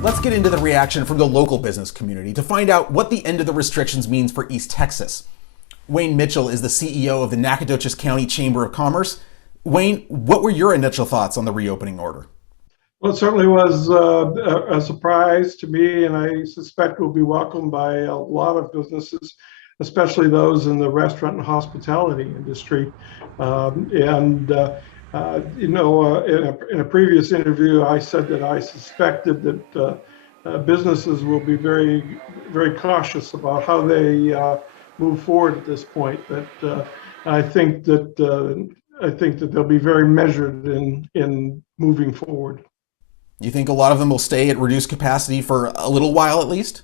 Let's get into the reaction from the local business community to find out what the end of the restrictions means for East Texas. Wayne Mitchell is the CEO of the Nacogdoches County Chamber of Commerce. Wayne, what were your initial thoughts on the reopening order? Well, it certainly was a surprise to me, and I suspect will be welcomed by a lot of businesses, especially those in the restaurant and hospitality industry. In a previous interview, I said that I suspected that businesses will be very, very cautious about how they move forward at this point. That I think that they'll be very measured in moving forward. You think a lot of them will stay at reduced capacity for a little while at least?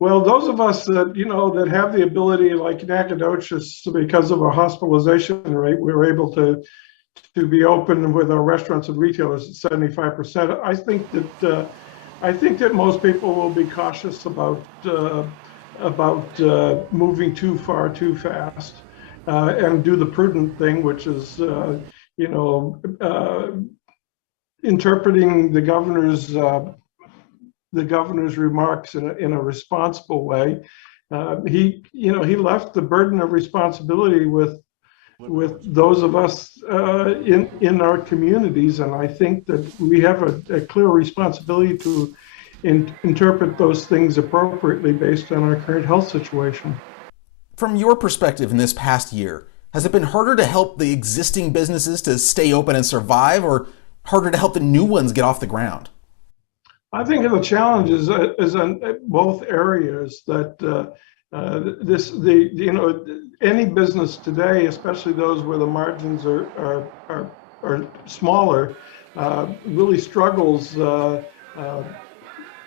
Well, those of us that have the ability, like Nacogdoches, because of our hospitalization rate, we were able to be open with our restaurants and retailers at 75%. I think that most people will be cautious about moving too far too fast, and do the prudent thing, which is interpreting the governor's remarks in a responsible way. He left the burden of responsibility with those of us in our communities, and I think that we have a clear responsibility to interpret those things appropriately based on our current health situation. From your perspective in this past year, has it been harder to help the existing businesses to stay open and survive, or harder to help the new ones get off the ground? I think the challenge is in both areas. That any business today, especially those where the margins are smaller, really struggles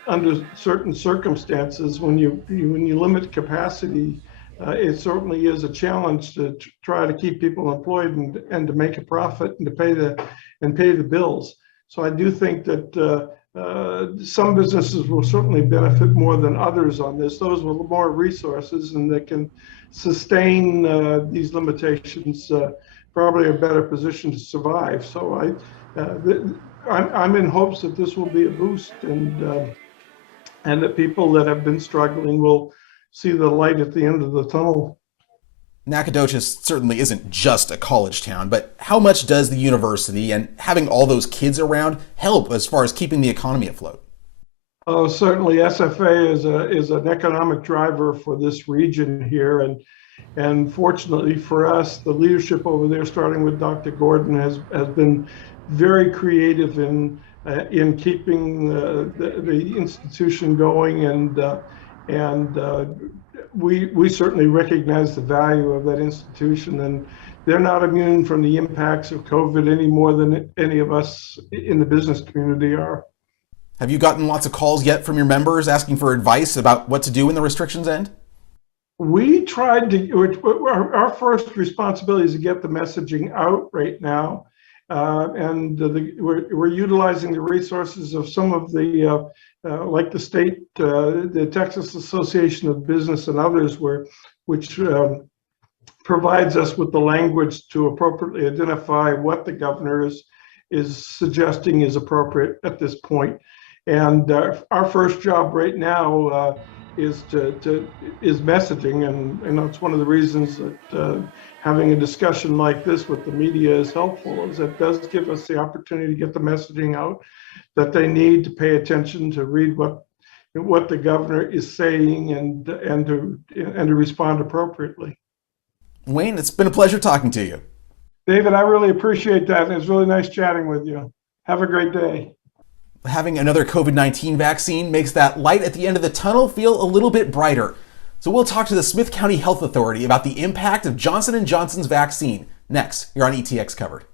under certain circumstances. When you limit capacity, it certainly is a challenge to try to keep people employed and to make a profit and to pay the bills. So I do think that some businesses will certainly benefit more than others on this. Those with more resources and that can sustain these limitations probably are better positioned to survive. So I'm in hopes that this will be a boost, and that people that have been struggling will see the light at the end of the tunnel. Nacogdoches certainly isn't just a college town, but how much does the university and having all those kids around help as far as keeping the economy afloat? Oh, certainly SFA is an economic driver for this region here, and fortunately for us, the leadership over there, starting with Dr. Gordon, has been very creative in keeping the institution going, and we certainly recognize the value of that institution, and they're not immune from the impacts of COVID any more than any of us in the business community are. Have you gotten lots of calls yet from your members asking for advice about what to do when the restrictions end? We tried to, our first responsibility is to get the messaging out right now. We're utilizing the resources of some of the, like the state, the Texas Association of Business and others, which provides us with the language to appropriately identify what the governor is suggesting is appropriate at this point. And our first job right now is messaging, and it's one of the reasons that having a discussion like this with the media is helpful, is it does give us the opportunity to get the messaging out that they need to pay attention, to read what the governor is saying, and to respond appropriately. Wayne, it's been a pleasure talking to you. David, I really appreciate that. It's really nice chatting with you. Have a great day. Having another COVID-19 vaccine makes that light at the end of the tunnel feel a little bit brighter. So we'll talk to the Smith County Health Authority about the impact of Johnson & Johnson's vaccine next here on ETX Covered.